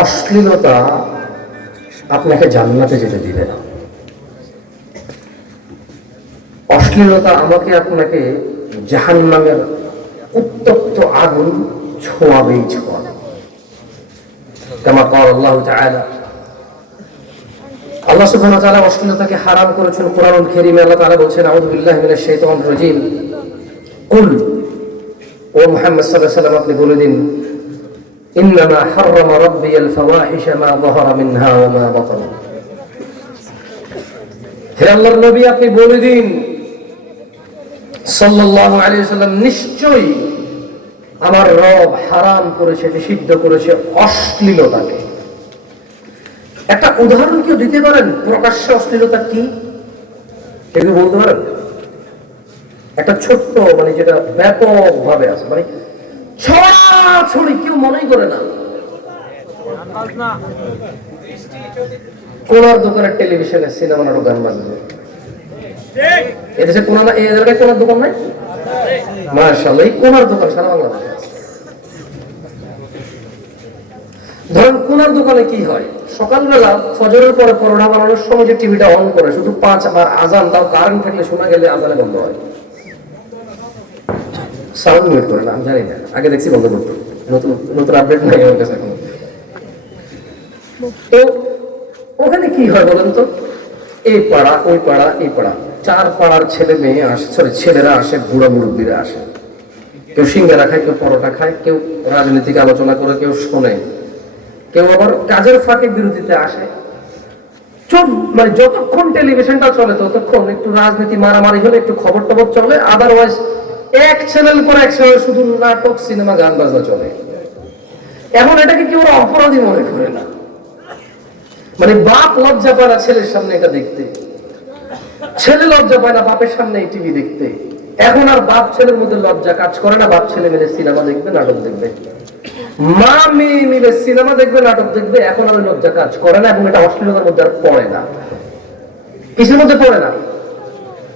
অশ্লীলতা আপনাকে জান্নাতে যেতে দিবে না। অশ্লীলতা আমাকে আপনাকে জাহান নামের উত্তপ্ত আগুন ছোঁয়াবেই ছোঁয়াবে। কেমা কর আল্লাহ আল্লাহ সুবহানাহু ওয়া অশ্লীলতাকে হারাম করেছেন কোরআনুল কারীমে। আল্লাহ তারা বলছেন, আউযু মিলে সেই তখন রাজীম। কুল। ও মুহাম্মদ সাল্লাল্লাহু আলাইহি আপনি বলে দিন হাররামা রাব্বিয়াল ফাওয়াহিশা মা যাহারা মিনহা ওয়া মা বাতান। হে আল্লাহর নবী, আপনি বলে দিন, সাল্লাল্লাহু আলাইহি ওয়াসাল্লাম নিশ্চয়ই আমার রব হারাম করেছে, নিষিদ্ধ করেছে, অশ্লীলতাকে। একটা উদাহরণ কেউ দিতে পারেন? প্রকাশ্য অশ্লীলতা কি? বলতে পারেন? একটা ছোট্ট মানে যেটা ব্যাপক ভাবে আছে মানে কেউ মনেই করে না। কোনার দোকানের টেলিভিশনে সিনেমা নাটক গান এদেশে কোনার দোকান নাই? মার্শাল্লাহ এই কোনার দোকান সারা বাংলাদেশে। ধরেন কোনার দোকানে কি হয়? সকালবেলা ফজরের পরে পরোটা বানানোর সময় যে টিভিটা অন করে, শুধু পাঁচ আবার আজান তাও কারেন্ট থাকলে শোনা গেলে আজানে বন্ধ হয়। সাউন্ড মিউট করে না, আমি জানি না। আগে দেখছি বন্ধ করতো। নতুন নতুন আপডেট নাই আমার কাছে এখন। তো ওখানে কি হয় বলেন তো? এই পাড়া, ওই পাড়া, এই পাড়া। চার পাড়ার ছেলে মেয়ে আসে সরি ছেলেরা আসে, বুড়া মুরব্বীরা আসে। কেউ সিঙ্গারা খায়, কেউ পরোটা খায়, কেউ রাজনৈতিক আলোচনা করে, কেউ শোনে। কেউ আবার কাজের ফাঁকে বিরতিতে আসে। চোখ মানে যতক্ষণ টেলিভিশনটা চলে, ততক্ষণ একটু রাজনীতি মারামারি হলে, একটু খবর টবর চলে আদারওয়াইজ এক চ্যানেল পর এক চ্যানেল শুধু নাটক সিনেমা গান বাজনা চলে। এখন এটাকে কেউ অপরাধী মনে করে না? মানে বাপ লজ্জা পায় না ছেলের সামনে এটা দেখতে। ছেলে লজ্জা পায় না বাপের সামনে এই টিভি দেখতে। এখন আর বাপ ছেলের মধ্যে লজ্জা কাজ করে না, বাপ ছেলে মিলে সিনেমা দেখবে, নাটক দেখবে। মা, মেয়ে মিলে সিনেমা দেখবে, নাটক দেখবে, এখন আর লজ্জা কাজ করে না, এবং এটা অশ্লীলতার মধ্যে আর পড়ে না। কিসের মধ্যে পড়ে না?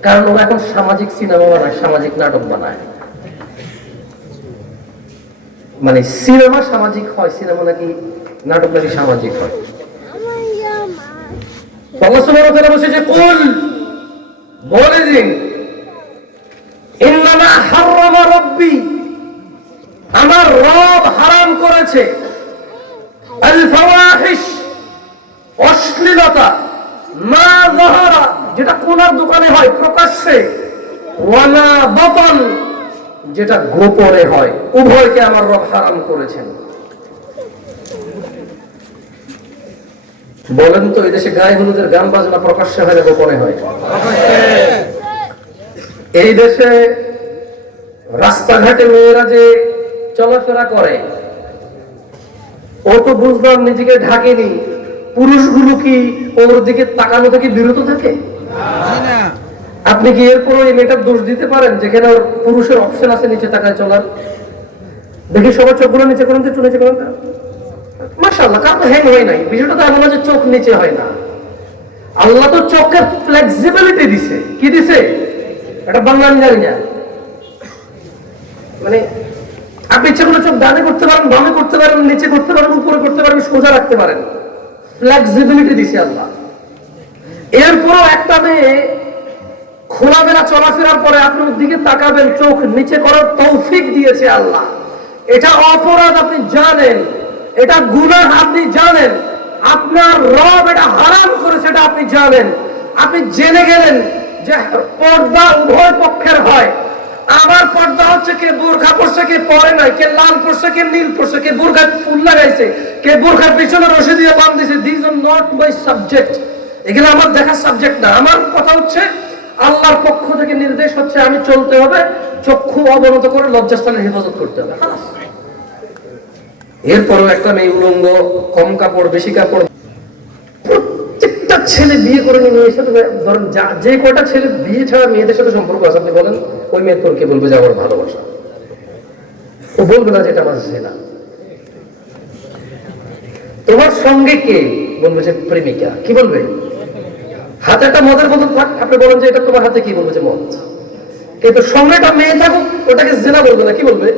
কারণ ওরা এখন সামাজিক সিনেমা বানায়, সামাজিক নাটক বানায়। মানে সিনেমা সামাজিক হয়, সিনেমা নাকি নাটক নাকি সামাজিক হয়? যে কুল বলে দিন আমার রব হারাম করেছে। অশ্লীলতা যেটা কোনার দোকানে হয় প্রকাশ্যে, ওয়ালা বাতন, যেটা গোপনে হয়। উভয়কে আমার রব হারাম করেছেন। বলেন তো এই দেশে গায়ে হলুদের গান বাজনা প্রকাশ্যে হয় না গোপনে হয়? এই দেশে রাস্তাঘাটে মেয়েরা যে চলাফেরা করে, ও তো বুঝলাম নিজেকে ঢাকেনি। পুরুষগুলো কি ওর দিকে তাকানো থেকে বিরত থাকে? আপনি কি এর কোনো মেয়েটার দোষ দিতে পারেন, যেখানে ওর পুরুষের অপশন আছে নিচে তাকায় চলার? দেখি সবার চোখগুলো নিচে করুন তো নিচে করুন তো। কার হ্যাং হয় নাই। বিষয়টা তো এমন যে চোখ নিচে হয় না। আল্লাহ তো চোখের ফ্লেক্সিবিলিটি দিছে। কি দিছে? এটা বাংলা আমি জানি না মানে আপনি ইচ্ছা করে চোখ ডানে করতে পারেন, বামে করতে পারেন, নিচে করতে পারেন, উপরে করতে পারেন, সোজা রাখতে পারেন। ফ্লেক্সিবিলিটি দিছে আল্লাহ। এরপরও একটা মেয়ে খোলামেলা চলাফেরার পরে আপনার দিকে তাকাবেন, চোখ নিচে করার তৌফিক দিয়েছে আল্লাহ। এটা অপরাধ আপনি জানেন, এটা গুনাহ আপনি জানেন, আপনার রব এটা হারাম করেছে এটা আপনি জানেন। আপনি জেনে গেলেন যে পর্দা উভয় পক্ষের হয়। আমার পর্দা হচ্ছে কে বোরখা পড়ছে কে পরে নাই, কে লাল পড়ছে কে নীল পড়ছে কে বোরখা ফুল লাগাইছে, কে বোরখার পিছনে রসে দিয়ে বান দিছে। দিস নট মাই সাবজেক্ট এগুলো আমার দেখার সাবজেক্ট না। আমার কথা হচ্ছে, আল্লাহর পক্ষ থেকে নির্দেশ হচ্ছে আমি চলতে হবে, চক্ষু অবনত করে লজ্জাস্থানের হেফাজত করতে হবে। এরপরও একটা মেয়ে উলঙ্গ, কম কাপড়, বেশি কাপড়। প্রত্যেকটা ছেলে বিয়ে করে নিয়ে মেয়ের সাথে ধরেন যা- কটা ছেলে বিয়ে ছাড়া মেয়েদের সাথে সম্পর্ক আছে, আপনি বলেন, ওই মেয়ে তোর কে বলবে যে আমার ভালোবাসা? ও বলবে না যে এটা আমার না তোমার সঙ্গে কে বলবে যে প্রেমিকা? কি বলবে? হাতে একটা মদের বোতল থাক, আপনি বলেন যে এটা তোমার হাতে কি? বলবে যে মদ। কিন্তু সঙ্গে একটা মেয়ে থাকুক, ওটাকে জেনা বলবে না, কি বলবে?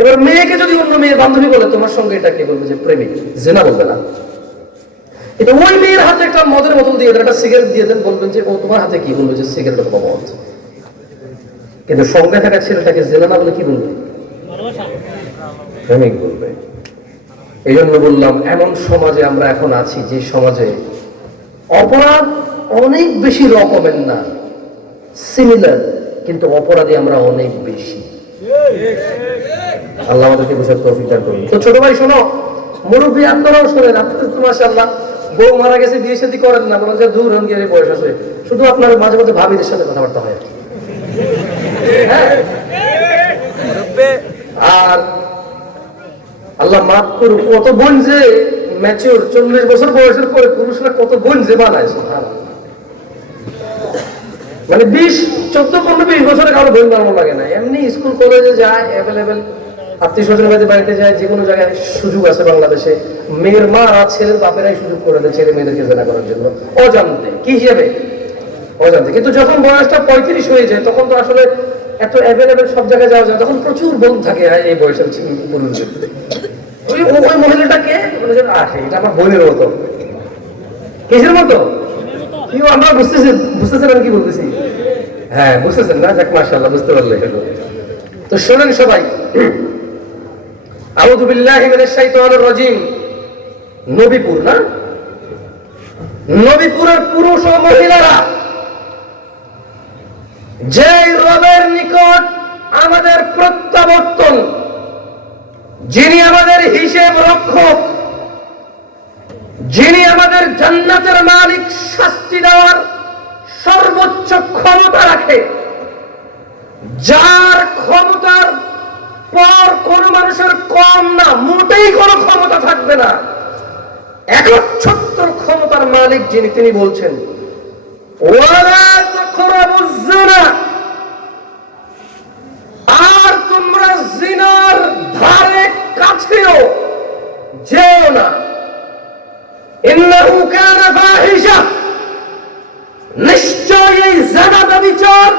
এবার মেয়েকে যদি অন্য মেয়ের বান্ধবী বলে, তোমার সঙ্গে এটা কে বলবে যে প্রেমিক? জেনা বলবে না। ওই মেয়ের হাতে একটা মদের বোতল দিয়ে দেন, একটা সিগারেট দিয়ে দেন, বলবেন যে, ও, তোমার হাতে কি বলবে যে সিগারেট অথবা মদ? কিন্তু সঙ্গে থাকা ছেলেটাকে জেনা না বলে কি বলবে? প্রেমিক বলবে। এই জন্য বললাম, এমন সমাজে আমরা এখন আছি, যে সমাজে অপরাধ অনেক বেশি রকমের না। সিমিলার কিন্তু অপরাধী আমরা অনেক বেশি। আল্লাহ আমাদেরকে বুঝার তৌফিক দান করুন। তো ছোট ভাই শোনো মুরব্বী আপনারাও শোনেন আপনাদের তো মাশাআল্লাহ বউ মারা গেছে বিয়ে শাদী করেন না বলেন যে দূর হন গিয়ে বয়স আছে। শুধু আপনার মাঝে মাঝে ভাবিদের সাথে কথাবার্তা হয়। আর হ্যাঁ আর আল্লাহ মাফ করুক কত বোন যে ম্যাচিওর চল্লিশ বছর বয়সের পরে পুরুষরা কত যে বানায় মানে বিশ, চোদ্দ, পনেরো, বিশ বছরে কারও বোন বানানো লাগে না। এমনি স্কুল, কলেজে যায় অ্যাভেলেবেল আত্মীয় স্বজন বাড়িতে বাড়িতে যায়, যে কোনো জায়গায় সুযোগ আছে বাংলাদেশে। মেয়ের মা আর ছেলের বাপেরাই সুযোগ করে দেয় ছেলে মেয়েদেরকে জেনা করার জন্য। অজান্তে, কি হিসেবে? অজান্তে। কিন্তু যখন বয়সটা পঁয়ত্রিশ হয়ে যায়, তখন তো আসলে এত অ্যাভেলেবেল সব জায়গায় যাওয়া যায় তখন প্রচুর বোন থাকে এই বয়সের পুরুষদের ওই মহিলাটাকে আসে এটা আমার বোনের মতো। মতো? আমরা বুঝতেছি, বুঝতেছেন আমি কি বলতেছি? হ্যাঁ বুঝতেছেন না? যাক বুঝতে পারলে তো শোনেন সবাই। নবীপুর, না? নবীপুরের পুরুষ ও মহিলারা যে রবের নিকট আমাদের প্রত্যাবর্তন যিনি আমাদের হিসেব রক্ষক, যিনি আমাদের জান্নাতের মালিক শাস্তি দেওয়ার সর্বোচ্চ ক্ষমতা রাখে, যার ক্ষমতার পর কোন মানুষের কম না, মোটেই কোনো ক্ষমতা থাকবে না। একচ্ছত্র ক্ষমতার মালিক যিনি, তিনি বলছেন, ওয়ালা তাকরাবুজ জিনা না। নিশ্চয়ই এই বিচার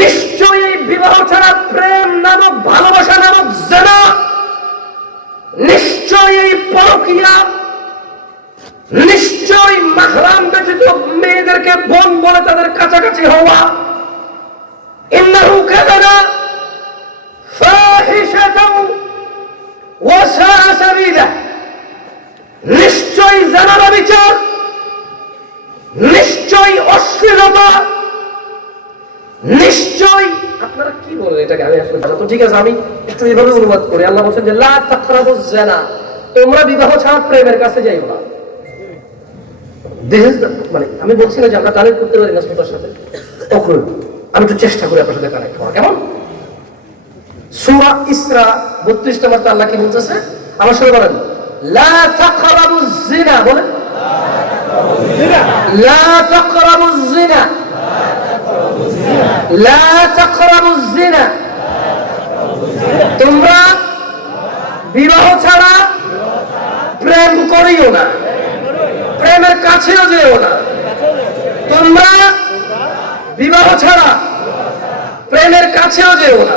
নিশ্চয়ই বিবাহ ছাড়া প্রেম নামক ভালোবাসা নামক জানা নিশ্চয়ই পরকিয়া, নিশ্চয়ই মাহরাম ব্যতীত মেয়েদেরকে বোন বলে তাদের কাছাকাছি হওয়া। ইন্নাহু কানা ফাহিশাতাও সাআ জানার বিচার নিশ্চয়ই অশ্লীলতা নিশ্চয় আপনারা কি বলেন এটাকে? আমি আসলে তো ঠিক আছে, আমি একটু এইভাবে অনুবাদ করি। আল্লাহ বলছেন যে, লা তাকরাবুজ জানা। তোমরা বিবাহ ছাড়া প্রেমের কাছে যাইও না। মানে আমি বলছি না যে আমরা কানেক্ট করতে পারি না সাথে। তখন আমি একটু চেষ্টা করি আপনার সাথে কানেক্ট হওয়া কেমন? সূরা ইসরা 32 নম্বর আল্লাহ কি বলতেছে? আমার সাথে বলেন, লা তাকরাবুজ জিনা বলেন লা জিনা তোমরা বিবাহ ছাড়া প্রেম করিও না প্রেমের কাছেও যেও না তোমরা বিবাহ ছাড়া প্রেমের কাছেও যেও না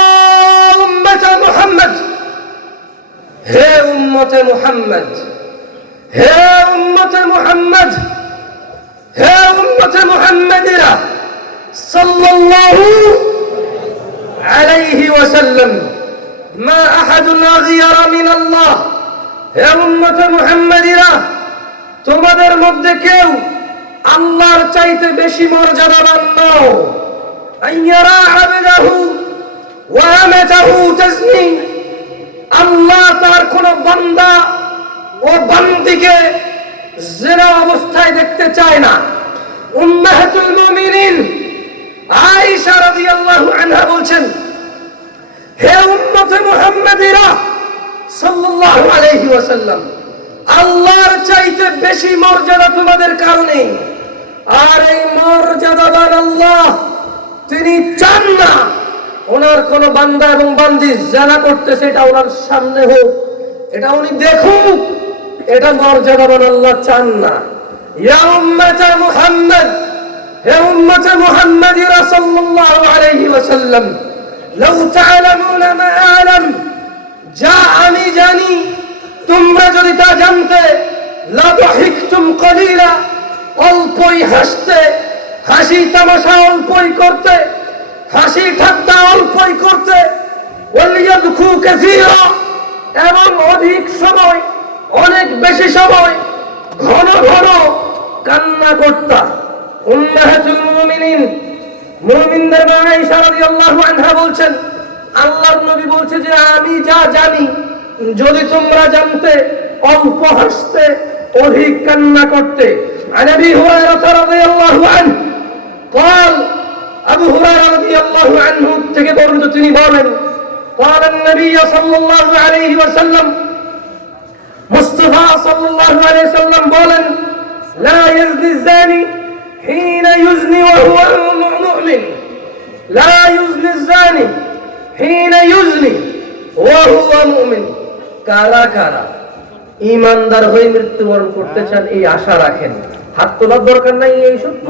উম্মত মুহাম্মদ। হে উম্মতে মুহাম্মদ। হে উম্মতে মুহাম্মদ। হে উম্মতে মুহাম্মদিরা সাল্লাল্লাহু আলাইহি ওয়াসাল্লাম। মা আহাদুন আগিয়ারা মিন আল্লাহ হে উম্মতে মুহাম্মদিরা, তোমাদের মধ্যে কেউ আল্লাহর চাইতে বেশি মর্যাদাবান নও। আইয়ারা আবেদাহু আল্লাহ তার কোন বান্দা ও বান্দিকে জেনা অবস্থায় দেখতে চায় না। উম্মাহাতুল মুমিনিন আয়েশা রাদিয়াল্লাহু আনহা বলছেন, হে উম্মতে মুহাম্মাদিরা সাল্লাল্লাহু আলাইহি ওয়াসাল্লাম, আল্লাহর চাইতে বেশি মর্যাদা তোমাদের কারণে, আর এই মর্যাদাবান আল্লাহ তিনি চান না ওনার কোন বান্দা এবং বান্দি জানা করতেছে, এটা ওনার সামনে হোক, এটা উনি দেখুক, এটা মর্যাদাবান আল্লাহ চান না। ইয়া উম্মাতা মুহাম্মদ, হে উম্মতে মুহাম্মাদিরা সাল্লাল্লাহু আলাইহি ওয়াসাল্লাম, লাউ তা'লামুনা মা আ'লাম, যা আমি জানি, তোমরা যদি তা জানতে লাদহিকতুম কলিলা, অল্পই হাসতে হাসি তামাশা অল্পই করতে হাসি ঠাট্টা অল্পই করতে ওয়ালিয়াদখু কাসীরা এবং অধিক সময় অনেক বেশি সময় ঘন ঘন কান্না করতা উম্মাহাতুল মুমিনিন মুমিনদের মা আয়েশা রাদিয়াল্লাহু আনহা বলছেন আল্লাহর নবী বলছে যে আমি যা জানি যদি তোমরা জানতে অল্প হাসতে অধিক কান্না করতে عن ابي هريره رضي الله عنه قال ابو هريره رضي الله عنه থেকে বর্ণিত তিনি বলেন قال النبي صلى الله عليه وسلم মুস্তাফা সাল্লাল্লাহু আলাইহি সাল্লাম বলেন লা ইয়াজনি الزاني حين يزني وهو مؤمن لا يزني الزاني حين يزني وهو مؤمن কারা কারা ইমানদার হয়ে মৃত্যুবরণ করতে চান এই আশা রাখেন হাত তোলার দরকার নাই এই সত্য